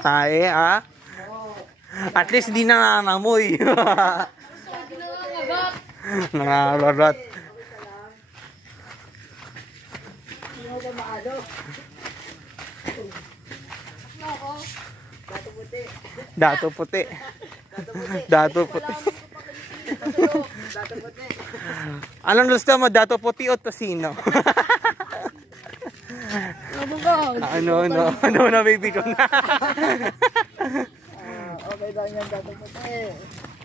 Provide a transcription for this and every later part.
Tae, ah? At least di nangangamoy. Nangangagat. Dato puti. Dato puti. Anong gusto mo? Dato puti o tosino? Ano na baby ko na. Okay lang yan, dato puti.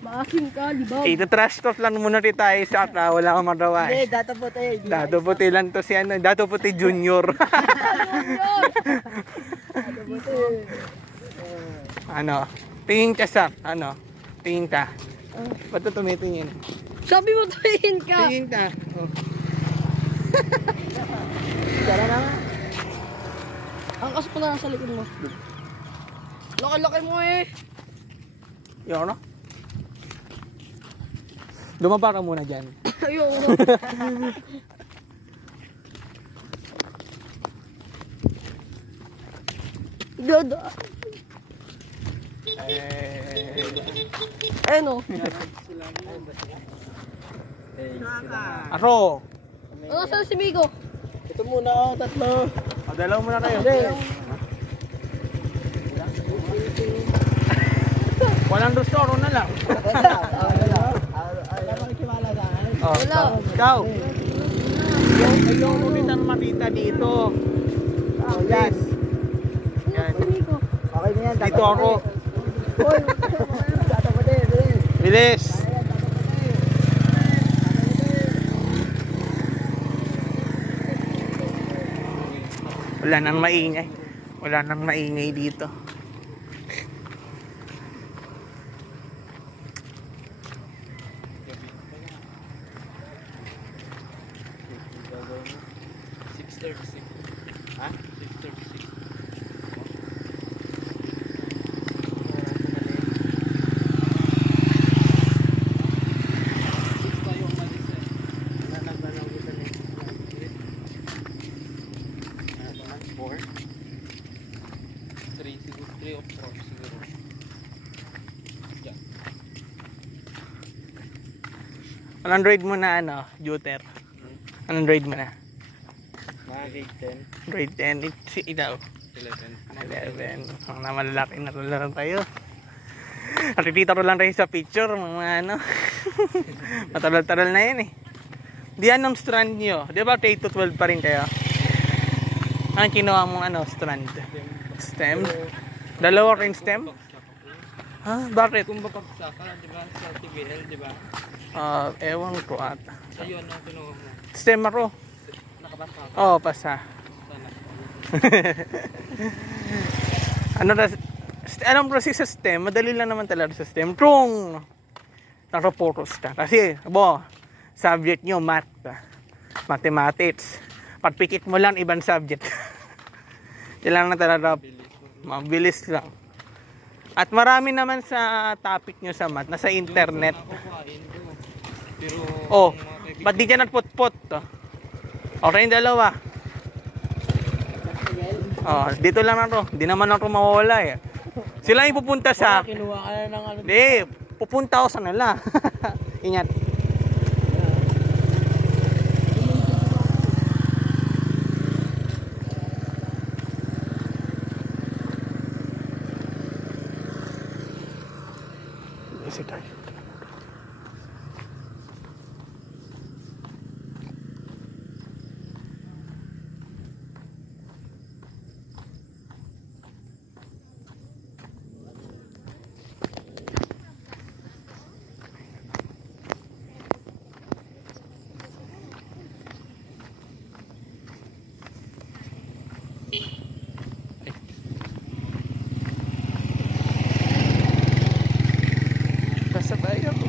Maasim ka, di ba? Ito trash talk lang muna rin tayo sa wala kang magawa. Hindi, dato puti. Dato puti lang to si ano, Dato puti junior. Dato puti. Ano? Tingin ka sa, ano? Tingin ka. Ba't ito tumitingin? Sabi mo tingin ka. Tingin ka. Oh. Tara na nga. Angkas ko na sa likod mo. Laki-laki mo eh. Yung ano? Lumaba ka muna dyan. Ayoko. Dada. Ano? Ako. Ano saan si Migo? Ito muna ako, tatlo. Dalaw muna kayo. Walang restoro na lang. Oh, ikaw. Ayaw mo din makita dito. Yan. Yan. Okay na yan. Dito ako. Uy, dato puti, bilis. Bilis. Wala nang maingay. Wala nang maingay dito. Ha? 6:36. Anong Android mo na ano, Juter? Anong Android mo na? Grade 10. Grade 10. Ikaw? 11. Ang na malalaki na lang tayo. Nakikita ko lang tayo sa picture, mga ano. Matagal-tagal na yan eh. Di anong strand nyo? Di ba 8 to 12 pa rin kayo? Anong kinuha mong ano, strand? Stem? Dalawa rin stem? Ha? Bakit? Kung mapagsakan, di ba? Sa TVL, di ba? Ewan ko ata. Sa'yo, ano kinuha mo? Stem ako. Nakapasa ka? Oo, pasa. Sana. Anong process sa STEM? Madali lang naman talaga sa STEM. Kung nakaporos ka. Kasi, subject nyo, math. Mathematics. Pagpikit mo lang, ibang subject. Kailangan na talaga, mabilis lang. At marami naman sa topic nyo sa math, nasa internet. Oh, ba't di dyan nagput-put? Okay yung dalawa. Oh, dito lang ako. Di naman ako mawawala eh. Sila yung pupunta sa... Kinuha ka na ng ano. Di, pupunta ako sa nila. Ingat. Isi tayo. Kasabay ako.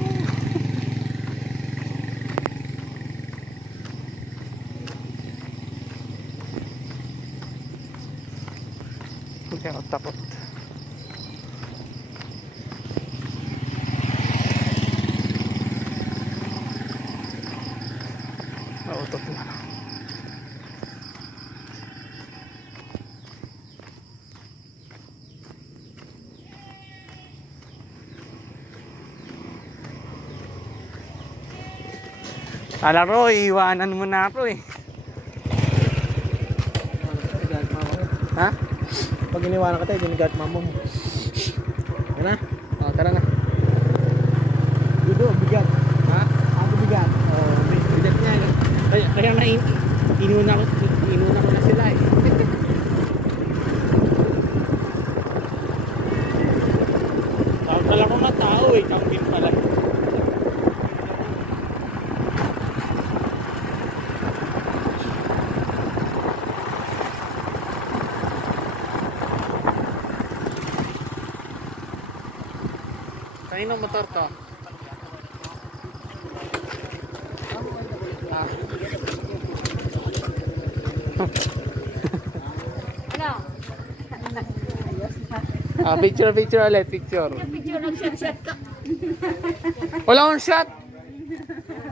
Hindi ako takot. Nautot na. Alaro, iiwanan mo na ako eh. Ha? Pag iniwanan ka tayo, dinigat mama mo. Yan na. O, tara na. Dudo, bigat. Ha? Ako bigat. Oh, bigat niya. Kaya na inuna ko na sila eh. Kala ko nga tao eh, kambing pala. Kaninong motor to? Picture ulit, picture. Picture lang shot ka. Wala akong shot.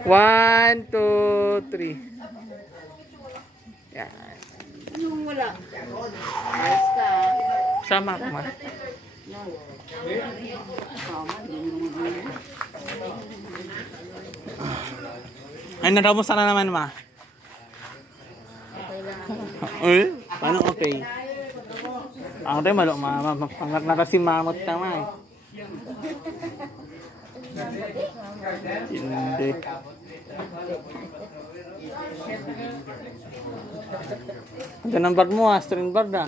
1, 2, 3. Yan. Yung wala. Ayos ka. Sama ko ma. Ay, naramusta na naman ma. Uy, paano okay? Ako tayo malo, mapangat na kasi mamot ka ma eh. Hindi. Ito ng bird mo ha, string bird ha.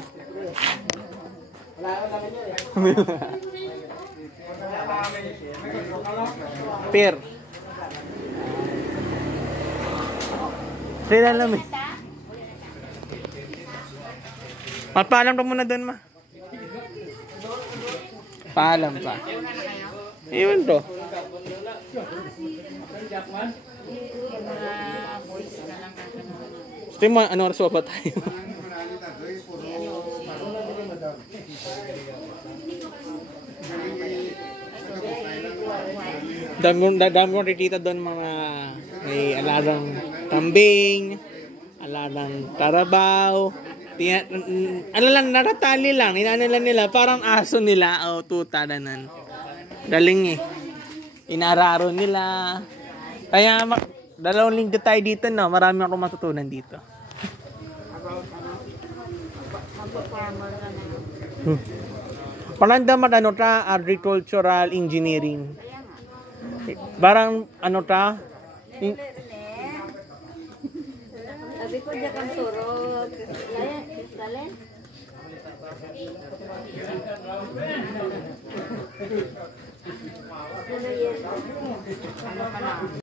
Pear. Sila alam eh. Magpaalam ka muna doon ma. Paalam pa. Iwan to. Gusto mo, ano oras pa tayo? Dami mo titita doon mga may alarang kambing, alarang karabaw. Ano lang, naratali lang, inanila nila, parang aso nila, o tuta danan. Galing eh. Inararo nila. Kaya, dalawang linggo tayo dito, no? Marami akong matutunan dito. Parang dapat ano ta, agricultural engineering. Barang ano ta? Sabi ko dyan kang surot. Kristalin? Ano yan? Ano ka na?